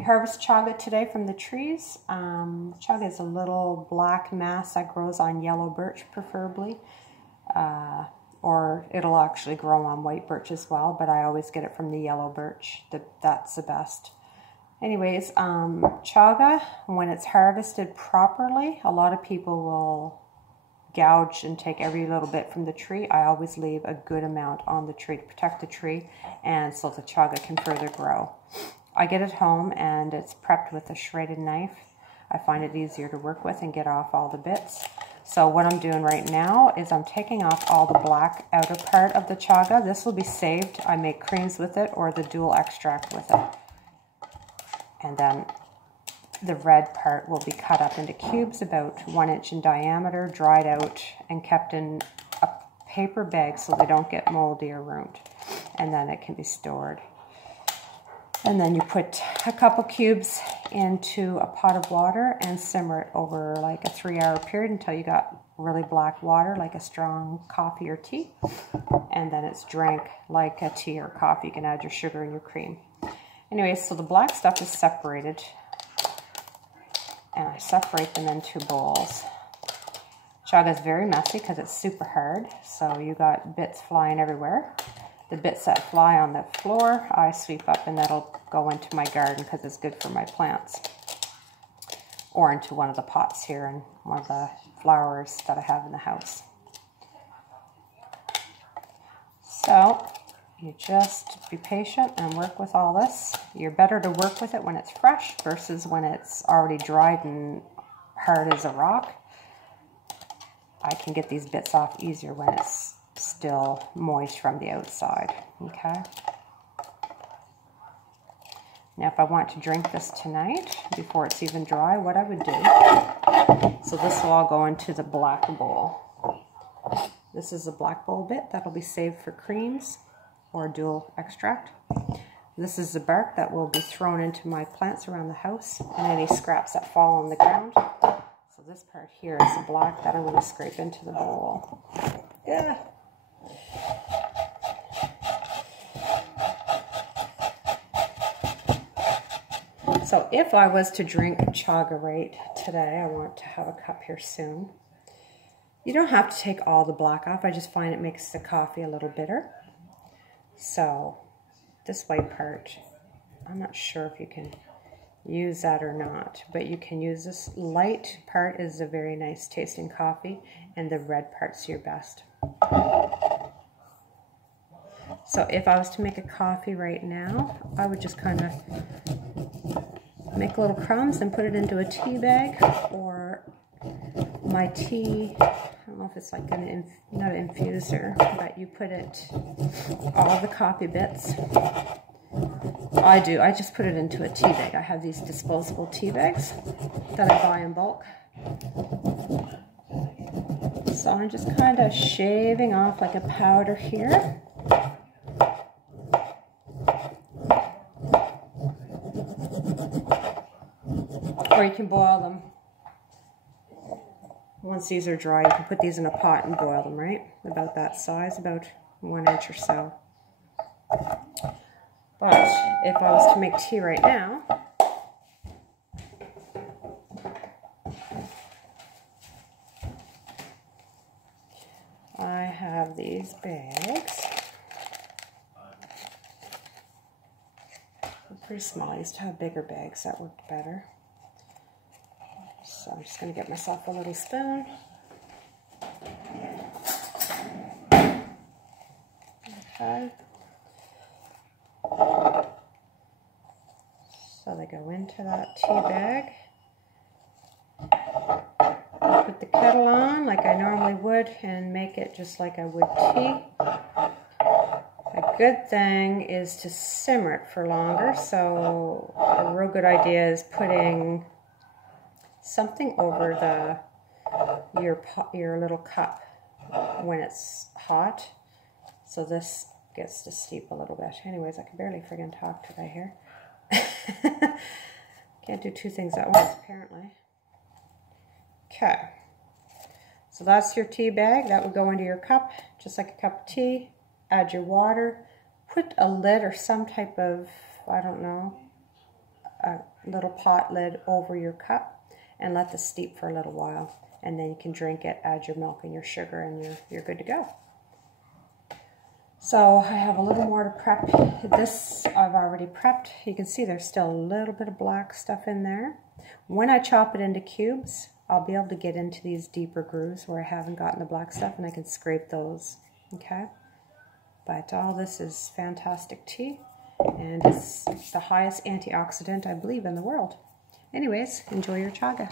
We harvest chaga today from the trees. Chaga is a little black mass that grows on yellow birch preferably, or it'll actually grow on white birch as well, but I always get it from the yellow birch. That's the best. Anyways, chaga, when it's harvested properly, a lot of people will gouge and take every little bit from the tree. I always leave a good amount on the tree to protect the tree and so the chaga can further grow. I get it home and it's prepped with a shredded knife. I find it easier to work with and get off all the bits. So what I'm doing right now is I'm taking off all the black outer part of the chaga. This will be saved. I make creams with it or the dual extract with it. And then the red part will be cut up into cubes about 1 inch in diameter, dried out, and kept in a paper bag so they don't get moldy or ruined. And then it can be stored. And then you put a couple cubes into a pot of water and simmer it over like a 3-hour period until you got really black water, like a strong coffee or tea. And then it's drank like a tea or coffee. You can add your sugar and your cream. Anyway, so the black stuff is separated. And I separate them into bowls. Chaga is very messy because it's super hard. So you got bits flying everywhere. The bits that fly on the floor, I sweep up and that'll go into my garden because it's good for my plants. Or into one of the pots here and one of the flowers that I have in the house. So, you just be patient and work with all this. You're better to work with it when it's fresh versus when it's already dried and hard as a rock. I can get these bits off easier when it's still moist from the outside, okay? Now if I want to drink this tonight, before it's even dry, what I would do, so this will all go into the black bowl. This is the black bowl bit that'll be saved for creams or dual extract. This is the bark that will be thrown into my plants around the house and any scraps that fall on the ground. So this part here is the black that I'm going to scrape into the bowl. Yeah. So if I was to drink chaga right today, I want to have a cup here soon. You don't have to take all the black off. I just find it makes the coffee a little bitter. So this white part, I'm not sure if you can use that or not, but you can use this light part is a very nice tasting coffee and the red part's your best. So if I was to make a coffee right now, I would just kind of make little crumbs and put it into a tea bag or my tea, I don't know if it's like not an infuser, but you put it, all the coffee bits. I just put it into a tea bag. I have these disposable tea bags that I buy in bulk. So I'm just kind of shaving off like a powder here. Or you can boil them. Once these are dry, you can put these in a pot and boil them, right? About that size, about 1 inch or so. But if I was to make tea right now, I have these bags. They're pretty small. I used to have bigger bags that worked better. So I'm just going to get myself a little spoon. Okay. So they go into that tea bag. I'll put the kettle on like I normally would and make it just like I would tea. A good thing is to simmer it for longer. So a real good idea is putting something over your little cup when it's hot, so this gets to steep a little bit. Anyways, I can barely friggin' talk today here. Can't do two things at once, apparently. Okay, so that's your tea bag. That would go into your cup, just like a cup of tea. Add your water. Put a lid or some type of, I don't know, a little pot lid over your cup and let this steep for a little while. And then you can drink it, add your milk and your sugar, and you're good to go. So I have a little more to prep. This I've already prepped. You can see there's still a little bit of black stuff in there. When I chop it into cubes, I'll be able to get into these deeper grooves where I haven't gotten the black stuff, and I can scrape those, okay? But all this is fantastic tea, and it's the highest antioxidant, I believe, in the world. Anyways, enjoy your chaga.